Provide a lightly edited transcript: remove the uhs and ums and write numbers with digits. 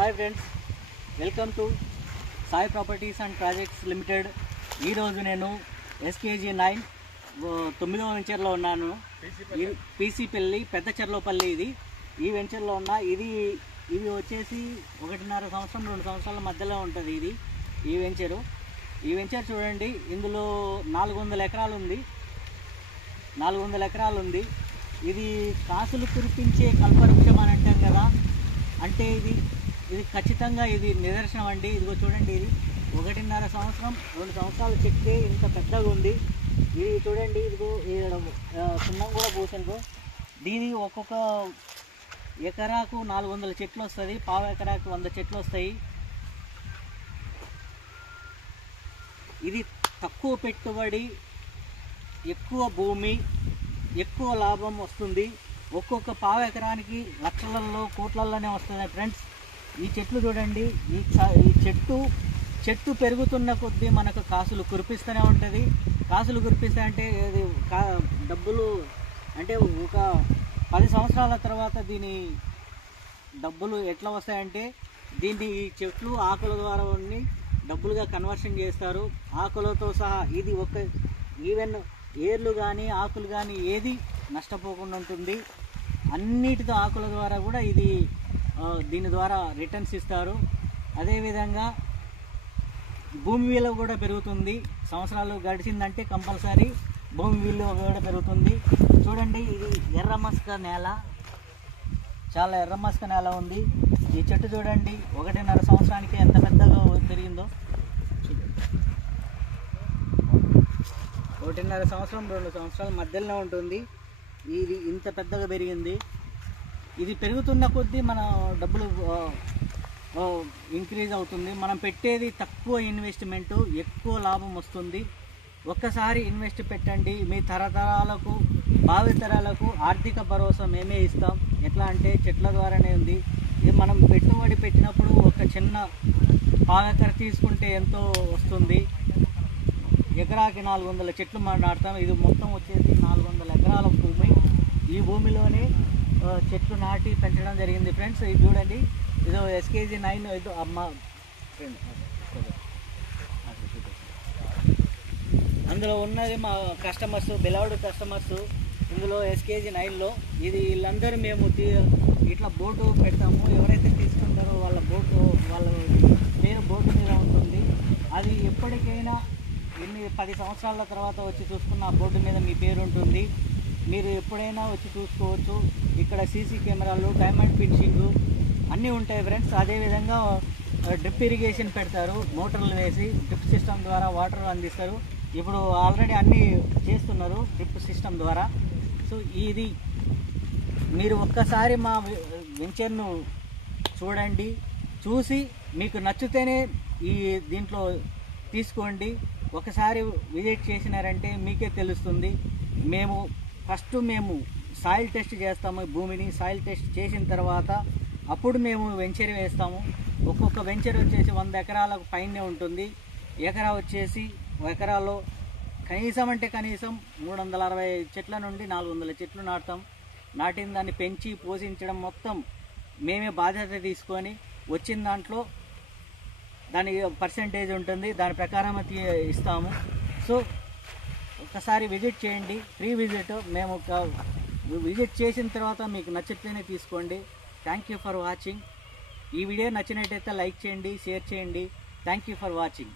Hi friends, welcome to Sai properties and projects limited. ఈరోజు నేను SKG9 9వ వెంచర్లో ఉన్నాను. పీసీపల్లి పెద్ద చెర్లోపల్లి ఈ వెంచర్లో ఉన్న ఇది వచ్చేసి 1.5 సంవత్సరం 2 సంవత్సరాల మధ్యలో ఉంటుంది ఈ వెంచర్ చూడండి. ఇందులో 400 ఎకరాలు ఉంది. 400 ఎకరాలు ఉంది. ఇది కాసులు కురిపించే కల్పవృక్షం అని అంటాం కదా, అంటే ఇది ఖచ్చితంగా ఇది నిదర్శనం అండి. ఇదిగో చూడండి, ఇది 1.5 సంవత్సరం 2 సంవత్సరాల చెట్టే ఇంత పెద్దగా ఉంది. ఇది చూడండి, ఇదిగో సున్నం కూడా పోసాను. దీని ఒక్కొక్క ఎకరాకు 400 చెట్లు వస్తుంది, పావు ఎకరాకు 100 చెట్లు వస్తాయి. ఇది తక్కువ పెట్టుబడి, ఎక్కువ భూమి, ఎక్కువ లాభం వస్తుంది. ఒక్కొక్క పావు ఎకరానికి లక్షలలో కోట్లలోనే వస్తుంది ఫ్రెండ్స్. ఈ చెట్లు చూడండి, ఈ చెట్టు పెరుగుతున్న కొద్దీ మనకు కాసులు కురిపిస్తూనే ఉంటుంది. కాసులు కురిపిస్తా అంటే డబ్బులు అంటే ఒక 10 సంవత్సరాల తర్వాత దీని డబ్బులు ఎట్లా వస్తాయంటే, దీన్ని ఈ చెట్లు ఆకుల ద్వారా ఉండి డబ్బులుగా కన్వర్షన్ చేస్తారు. ఆకులతో సహా ఇది ఈవెన్ ఏర్లు కానీ ఆకులు కానీ ఏది నష్టపోకుండా ఉంటుంది. అన్నిటితో ఆకుల ద్వారా కూడా దీని ద్వారా రిటర్న్స్ ఇస్తారు. అదేవిధంగా భూమి విలువ కూడా పెరుగుతుంది. సంవత్సరాలు గడిచిందంటే కంపల్సరీ భూమి విలువ కూడా పెరుగుతుంది. చూడండి, ఇది ఎర్రమస్క నేల, చాలా ఎర్రమస్క నేల ఉంది. ఈ చెట్టు చూడండి, 1.5 సంవత్సరానికి ఎంత పెద్దగా పెరిగిందో. 1.5 సంవత్సరం 2 సంవత్సరాల మధ్యలో ఉంటుంది. ఇది ఇంత పెద్దగా పెరిగింది. ఇది పెరుగుతున్న కొద్దీ మన డబ్బులు ఇంక్రీజ్ అవుతుంది. మనం పెట్టేది తక్కువ ఇన్వెస్ట్మెంటు, ఎక్కువ లాభం వస్తుంది. ఒక్కసారి ఇన్వెస్ట్ పెట్టండి, మీ తరతరాలకు భావితరాలకు ఆర్థిక భరోసా మేమే ఇస్తాం. ఎట్లా అంటే చెట్ల ద్వారానే ఉంది. ఇది మనం పెట్టుబడి పెట్టినప్పుడు ఒక చిన్న పాలకర తీసుకుంటే ఎంతో వస్తుంది. ఎకరాకి 400 చెట్లు నాటుతాం. ఇది మొత్తం వచ్చేసి 400 ఎకరాల భూమి. ఈ భూమిలోనే చెట్లు నాటి పెంచడం జరిగింది ఫ్రెండ్స్. ఇది చూడండి, ఇదో SKG9. ఇది అందులో ఉన్నది మా కస్టమర్స్, బిలౌడ్ కస్టమర్స్. ఇందులో SKG9లో వీళ్ళందరూ మేము ఇట్లా బోర్డు పెడతాము. ఎవరైతే తీసుకుంటారో వాళ్ళ పేరు బోర్డు మీద ఉంటుంది. అది ఎప్పటికైనా 10 సంవత్సరాల తర్వాత వచ్చి చూసుకున్న ఆ బోర్డు మీద మీ పేరు ఉంటుంది. మీరు ఎప్పుడైనా వచ్చి చూసుకోవచ్చు. ఇక్కడ సీసీ కెమెరాలు, డైమండ్ ఫినిషింగ్ అన్నీ ఉంటాయి ఫ్రెండ్స్. అదేవిధంగా డ్రిప్ ఇరిగేషన్ పెడతారు, మోటార్లు వేసి డ్రిప్ సిస్టమ్ ద్వారా వాటర్ అందిస్తారు. ఇప్పుడు ఆల్రెడీ అన్నీ చేస్తున్నారు డ్రిప్ సిస్టమ్ ద్వారా. సో ఇది మీరు ఒక్కసారి మా వెంచర్ను చూడండి, చూసి మీకు నచ్చితేనే దీంట్లో తీసుకోండి. ఒకసారి విజిట్ చేసినారంటే మీకే తెలుస్తుంది. మేము సాయిల్ టెస్ట్ చేస్తాము. భూమిని సాయిల్ టెస్ట్ చేసిన తర్వాత అప్పుడు మేము వెంచర్ వేస్తాము. ఒక్కొక్క వెంచర్ వచ్చేసి 100 ఎకరాలకు పైనే ఉంటుంది. ఎకరాలో కనీసం 360 చెట్ల నుండి 400 చెట్లు నాటుతాం. నాటిన దాన్ని పెంచి పోషించడం మొత్తం మేమే బాధ్యత తీసుకొని వచ్చిన దాంట్లో దాని పర్సెంటేజ్ ఉంటుంది, దాని ప్రకారం ఇస్తాము. సో ఒకసారి విజిట్ చేయండి, ఫ్రీ విజిట్. మేము విజిట్ చేసిన తర్వాత మీకు నచ్చితేనే తీసుకోండి. Thank you for watching. ఈ వీడియో నచ్చినట్టయితే లైక్ చేయండి, షేర్ చేయండి. Thank you for watching.